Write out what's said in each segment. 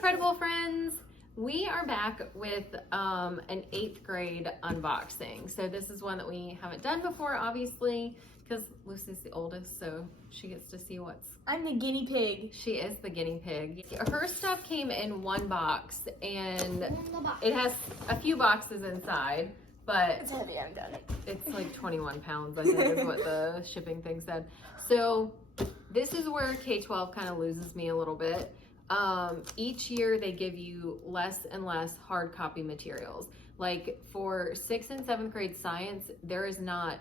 incredible friends. We are back with an 8th grade unboxing. So this is one that we haven't done before, obviously, because Lucy's the oldest, so she gets to see what's... I'm the guinea pig. She is the guinea pig. Her stuff came in one box, and it has a few boxes inside, but... It's heavy, I haven't done it. It's like 21 pounds, I think is what the shipping thing said. So this is where K12 kind of loses me a little bit. Each year they give you less and less hard copy materials. Like for 6th and 7th grade science, there is not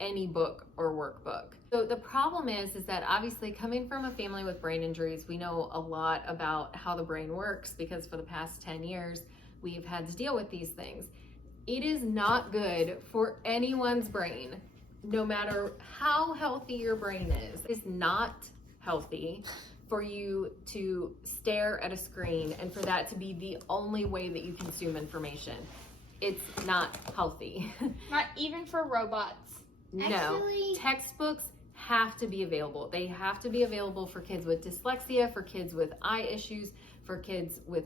any book or workbook. So the problem is that obviously coming from a family with brain injuries, we know a lot about how the brain works because for the past 10 years, we've had to deal with these things. It is not good for anyone's brain, no matter how healthy your brain is. It's not healthy for you to stare at a screen and for that to be the only way that you consume information. It's not healthy. Not even for robots. No. Actually, textbooks have to be available. They have to be available for kids with dyslexia, for kids with eye issues, for kids with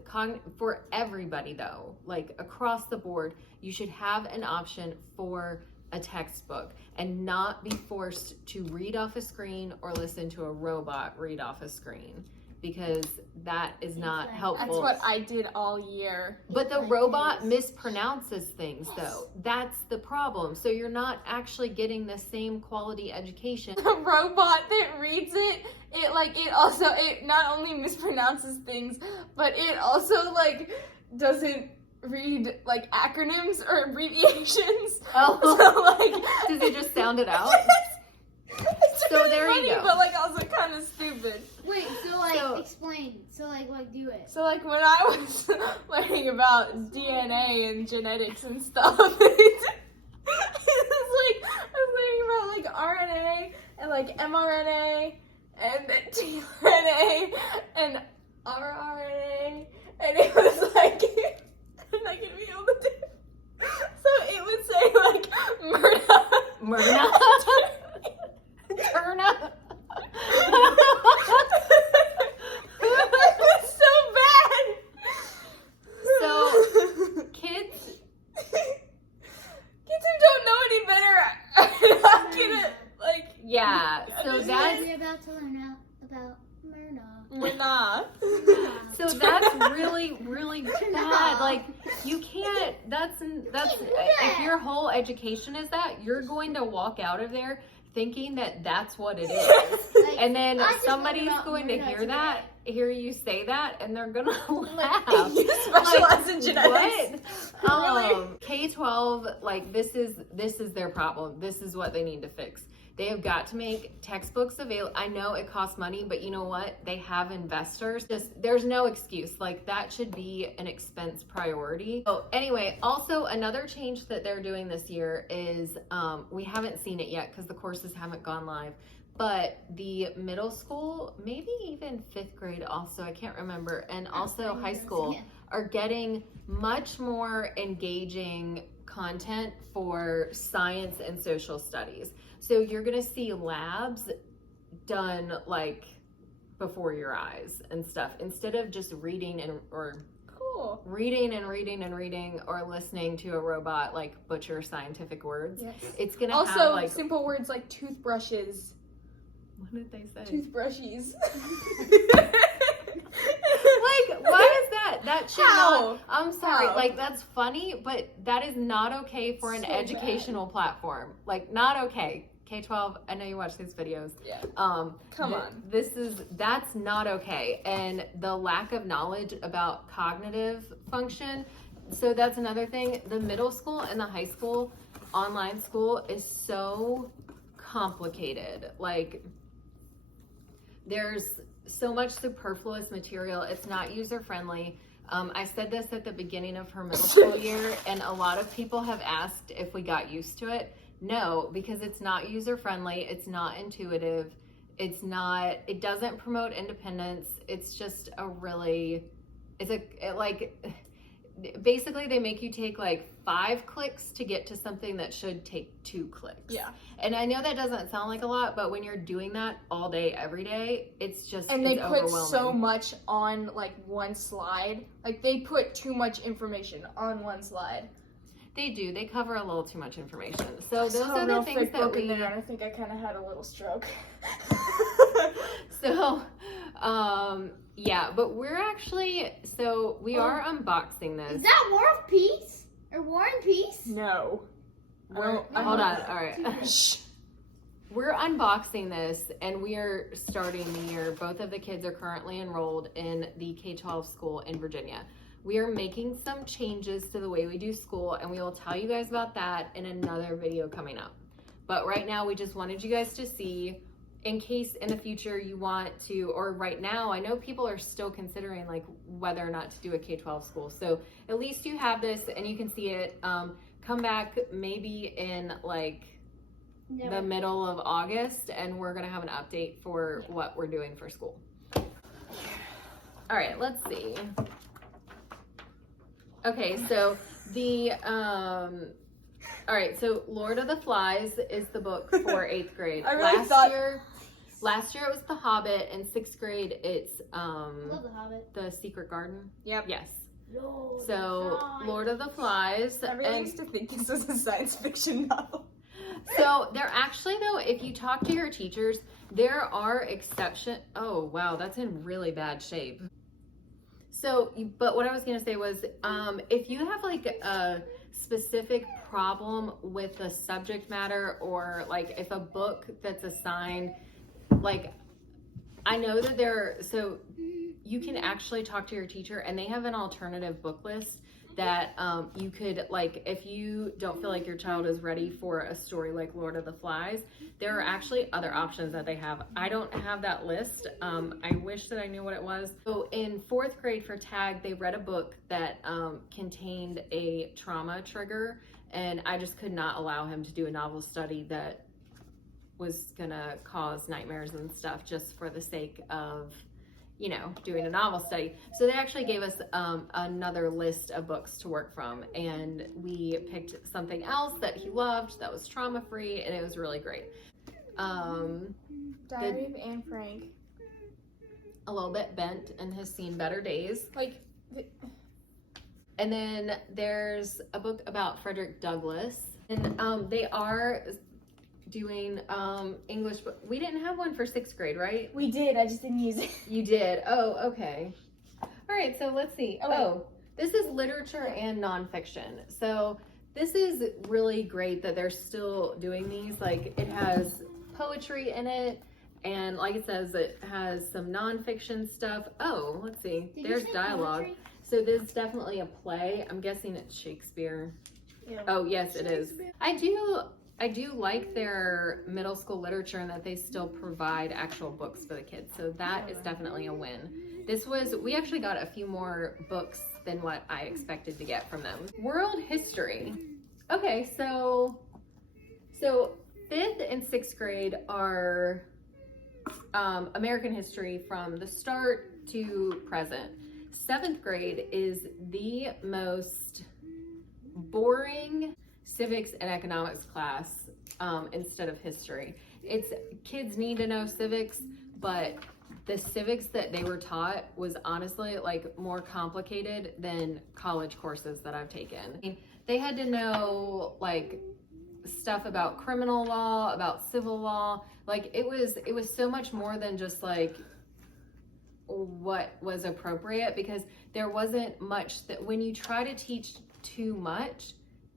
for everybody though, like across the board, you should have an option for a textbook and not be forced to read off a screen or listen to a robot read off a screen, because that is not helpful. That's what I did all year. But the robot mispronounces things though. That's the problem. So you're not actually getting the same quality education. The robot that reads it not only mispronounces things, but it also like doesn't read like acronyms or abbreviations. Oh, so, like, does it just sound it out? It's So really there you funny, go. but like also kind of stupid. wait, explain. So do it. So like when I was learning about DNA and genetics and stuff, it was like I was learning about like RNA and like mRNA and tRNA and rRNA, and it was like I'm not gonna be able to do it. So it would say like Myrna. Turna. It's so bad. So kids who don't know any better are not gonna like. Yeah, so that's We're about to learn about Myrna. We're not. so that's really, really bad. Like you can't. That's if your whole education is that, you're going to walk out of there thinking that that's what it is, Like, and then I just somebody's learned about going to Myrna hear you say that, and they're gonna laugh. You specialize in genetics. What? K12, like this is their problem. This is what they need to fix. They have got to make textbooks available. I know it costs money, but you know what? They have investors. There's no excuse. Like that should be an expense priority. Oh, anyway, also another change that they're doing this year is, we haven't seen it yet because the courses haven't gone live, but the middle school, maybe even 5th grade also, I can't remember, and also high school are getting much more engaging content for science and social studies. So you're gonna see labs done like before your eyes and stuff, instead of just reading or reading or listening to a robot like butcher scientific words. Yes. It's gonna Also, have like simple words like toothbrushes. What did they say? Toothbrushes. Like, why is that? That should How? not. I'm sorry. How? Like, that's funny, but that is not okay for an So educational platform. Like, not okay. K12, I know you watch these videos. Yeah. Come on. That's not okay. And the lack of knowledge about cognitive function. So that's another thing. The middle school and the high school online school is so complicated. Like, there's so much superfluous material. It's not user friendly. I said this at the beginning of her middle school year, and a lot of people have asked if we got used to it. No, because it's not user friendly. It's not intuitive. It doesn't promote independence. It's just basically they make you take like 5 clicks to get to something that should take 2 clicks. Yeah. And I know that doesn't sound like a lot, but when you're doing that all day, every day, it's just, And they it's put overwhelming. so much on like one slide. Like they put too much information on one slide. They do. They cover a little too much information. So those Saw a are the real things thick that book we. in there, and I think I kind of had a little stroke. So, yeah, but we're actually, so we are unboxing Is this. that War of Peace? Or War and Peace? No. Hold on. All right. Shh. We're unboxing this and we are starting the year. Both of the kids are currently enrolled in the K12 school in Virginia. We are making some changes to the way we do school and we will tell you guys about that in another video coming up. But right now we just wanted you guys to see, in case in the future you want to, or right now, I know people are still considering like whether or not to do a K12 school. So at least you have this and you can see it. Come back maybe in like the middle of August and we're gonna have an update for what we're doing for school. All right, let's see. Okay, so the all right, so Lord of the Flies is the book for 8th grade. I really thought Last year it was The Hobbit, and 6th grade it's I love The Hobbit. The Secret Garden. Yep. Yes. Lord So of the Lord of the Flies. I really used to think this was a science fiction novel. So there actually though, if you talk to your teachers, there are exceptions. Oh wow, that's in really bad shape. So, but what I was gonna say was, if you have like a specific problem with the subject matter, or like if a book that's assigned, like I know that so you can actually talk to your teacher and they have an alternative book list that you could, like, if you don't feel like your child is ready for a story like Lord of the Flies, there are actually other options that they have. I don't have that list. I wish that I knew what it was. So in 4th grade for tag, they read a book that contained a trauma trigger, and I just could not allow him to do a novel study that was gonna cause nightmares and stuff just for the sake of, you know, doing a novel study. So they actually gave us another list of books to work from, and we picked something else that he loved that was trauma-free, and it was really great. Diary of Anne Frank. A little bit bent and has seen better days. Like, And then there's a book about Frederick Douglass, and they are doing English, but we didn't have one for 6th grade, right? we did, I just didn't use it. You did. Oh, okay. All right, so let's see. Oh, wait. Oh, this is literature and nonfiction. So this is really great that they're still doing these. Like, it has poetry in it, and like it says, it has some nonfiction stuff. Oh, let's see. Did you There's say dialogue. poetry? So this is definitely a play. I'm guessing it's Shakespeare. Yeah. Oh, yes, it is. I do like their middle school literature and that they still provide actual books for the kids. So that is definitely a win. We actually got a few more books than what I expected to get from them. World history. Okay, so 5th and 6th grade are American history from the start to present. 7th grade is the most boring civics and economics class instead of history. It's kids need to know civics, but the civics that they were taught was honestly like more complicated than college courses that I've taken. I mean, they had to know like stuff about criminal law, about civil law. Like it was so much more than just like what was appropriate, because there wasn't much that when you try to teach too much,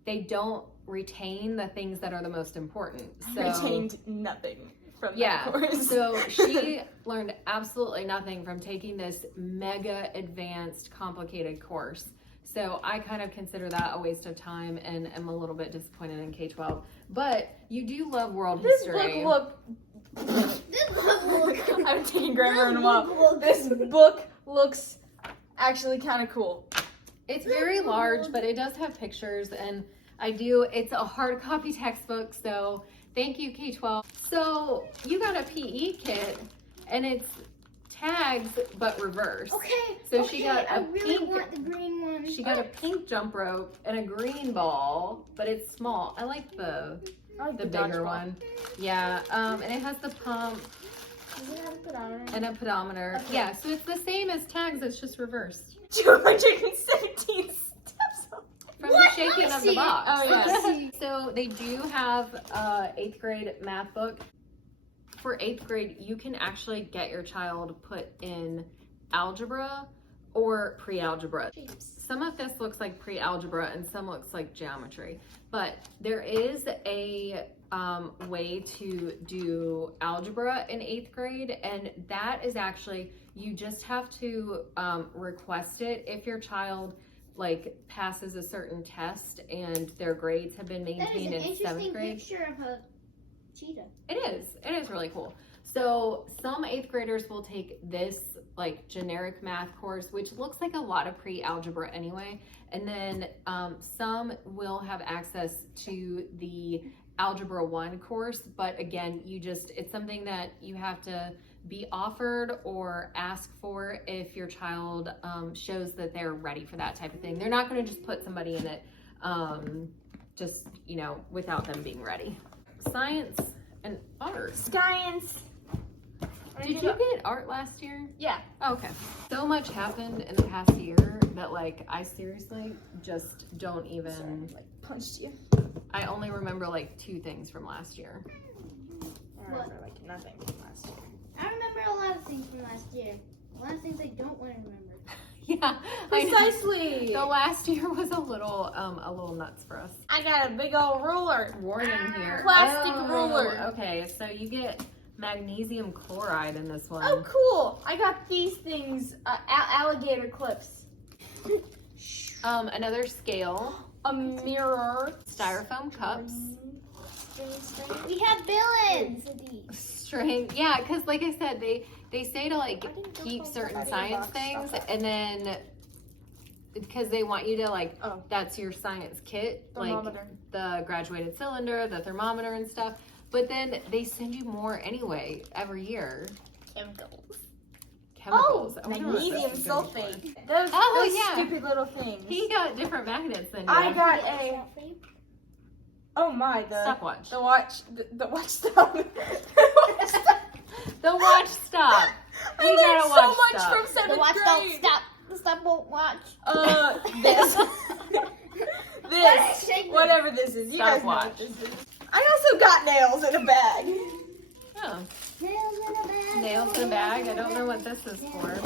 they don't retain the things that are the most important. So Retained nothing from that course. So she learned absolutely nothing from taking this mega advanced, complicated course. So I kind of consider that a waste of time and am a little bit disappointed in K12. But you do love world history. I'm taking grammar in a while. This book looks actually kind of cool. It's very large, but it does have pictures, and it's a hard copy textbook, so thank you, K12. So you got a PE kit, and it's tags, but reverse. Okay. So she got I a really pink want the green one. She got a pink jump rope and a green ball, but it's small. I like the bigger dodgeball one. Yeah, and it has the pump Does it have a pedometer? and a pedometer. Okay. Yeah, so it's the same as tags, it's just reversed. 217 steps. From What? the shaking Let of me the see. box. Oh, yeah. So they do have a 8th grade math book. For 8th grade, you can actually get your child put in algebra or pre-algebra. Some of this looks like pre-algebra and some looks like geometry, but there is a way to do algebra in 8th grade, and that is actually, you just have to request it if your child like passes a certain test and their grades have been That is maintained an in 7th interesting grade. picture of a cheetah. It is really cool. So some 8th graders will take this like generic math course, which looks like a lot of pre-algebra anyway. And then some will have access to the Algebra 1 course. But again, it's something that you have to be offered or ask for if your child shows that they're ready for that type of thing. They're not gonna just put somebody in it just, without them being ready. Science and art. Science. Did you get art last year? Yeah. Oh, okay. So much happened in the past year that like I seriously just don't even. Like punched you. I only remember like 2 things from last year. I remember like nothing from last year. I remember a lot of things from last year. A lot of things I don't want to remember. Yeah, I know. Precisely. The last year was a little nuts for us. I got a big old ruler. Warning here. Plastic Oh, ruler. Okay, so you get magnesium chloride in this one. Oh, cool. I got these things, alligator clips. Another scale, A mirror. styrofoam cups. We have villains. String, yeah, because like I said, they say to like I didn't know keep if I certain had any science box things, stuff. and then because they want you to like, Oh. that's your science kit, Thermometer. like the graduated cylinder, the thermometer and stuff. But then they send you more anyway every year. Chemicals. Chemicals. I wonder what this Magnesium is gonna be for. sulfate. Those Oh, yeah. stupid little things. He got different magnets than you. I got a. Oh my, the stopwatch. the watch stop. The watch stop. I We learned got a so watch much stop. from The seventh watch grade. don't stop. The stop won't watch. This. This. Shake Whatever this is. You guys know what Stopwatch. this is. I also got nails in a bag. Oh, Nails in a bag. nails in a bag. I don't know what this is for.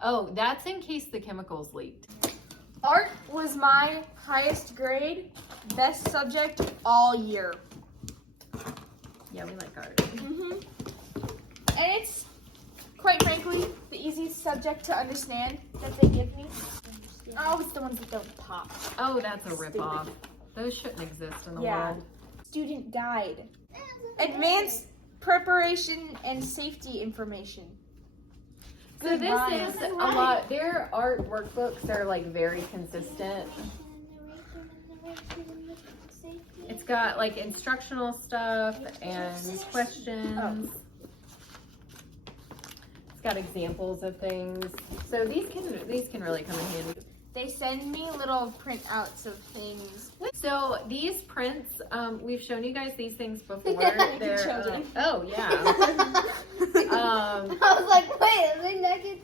Oh, that's in case the chemicals leaked. Art was my highest grade, best subject all year. Yeah, we like art. And it's, quite frankly, the easiest subject to understand that they give me. Oh, it's the ones that don't pop. Oh, that's a ripoff. Those shouldn't exist in the Yeah. world. Student guide. Advanced preparation and safety information. So Good this rhymes. is a lot. Their art workbooks are like very consistent. It's got like instructional stuff and questions. It's got examples of things. So these can really come in handy. They send me little printouts of things. So these prints, we've shown you guys these things before. The children. Oh yeah. I was like, wait, I think that could.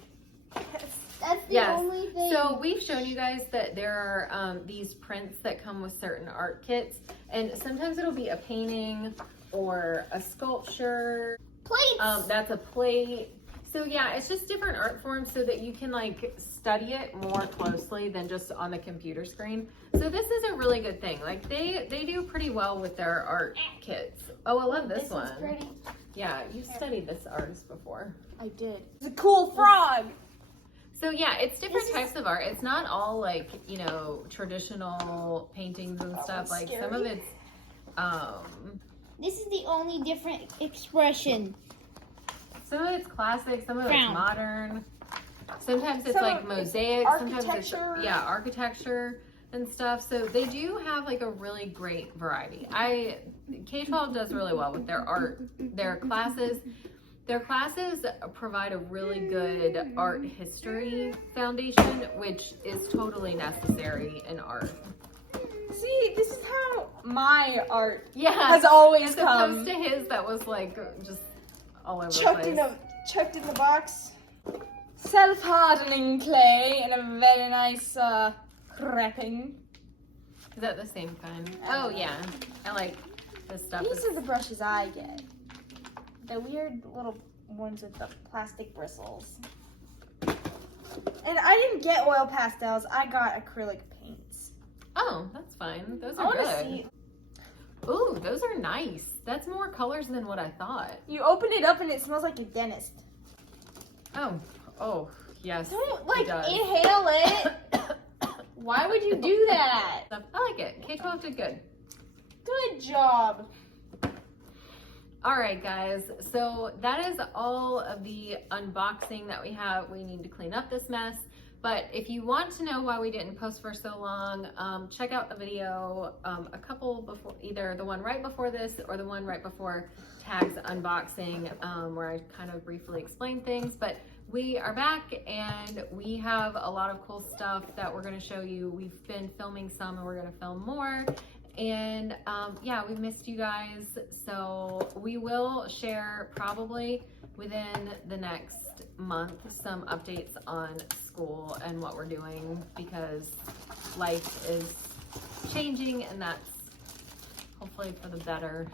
That's the Yes. only thing. So we've shown you guys that there are these prints that come with certain art kits, and sometimes it'll be a painting or a sculpture. Plates. That's a plate. So yeah, it's just different art forms so that you can like study it more closely than just on the computer screen. So this is a really good thing. Like they do pretty well with their art kits. Oh, I love this one. Is pretty. Yeah, you've studied this artist before. I did. It's a cool frog. So yeah, it's different This is- types of art. It's not all like, traditional paintings and stuff. Like some of scary. it's This is the only different expression. some of it's classic, some of it's Frown. modern. Sometimes it's Some like of it's mosaic, sometimes it's architecture. architecture and stuff. So they do have like a really great variety. K12 does really well with their art, their classes. Their classes provide a really good art history foundation, which is totally necessary in art. See, this is how my art Yeah, has always as come. opposed to his that was like just all over Chucked the place. chucked in the box. Self-hardening clay in a very nice wrapping. Is that the same kind? Oh yeah, I like this stuff. These are the brushes I get. The weird little ones with the plastic bristles. And I didn't get oil pastels. I got acrylic paints. Oh, that's fine. Those I are want to good. see. Ooh, those are nice. That's more colors than what I thought. You open it up and it smells like a dentist. Oh, yes. Don't it does. inhale it. Why would you do that? I like it. K12 did good. Good job. All right, guys. So that is all of the unboxing that we have. We need to clean up this mess. But if you want to know why we didn't post for so long, check out the video, a couple before, either the one right before this or the one right before Tag's unboxing, where I kind of briefly explained things. But we are back and we have a lot of cool stuff that we're going to show you. We've been filming some and we're going to film more. And yeah, we missed you guys. So we will share probably within the next month some updates on school and what we're doing, because life is changing and that's hopefully for the better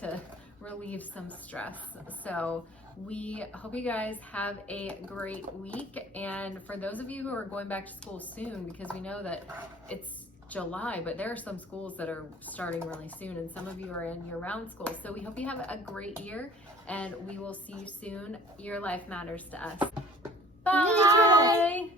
to relieve some stress. So we hope you guys have a great week, and for those of you who are going back to school soon, because we know that it's July, but there are some schools that are starting really soon, and some of you are in year-round school. So we hope you have a great year, and we will see you soon. Your life matters to us. Bye.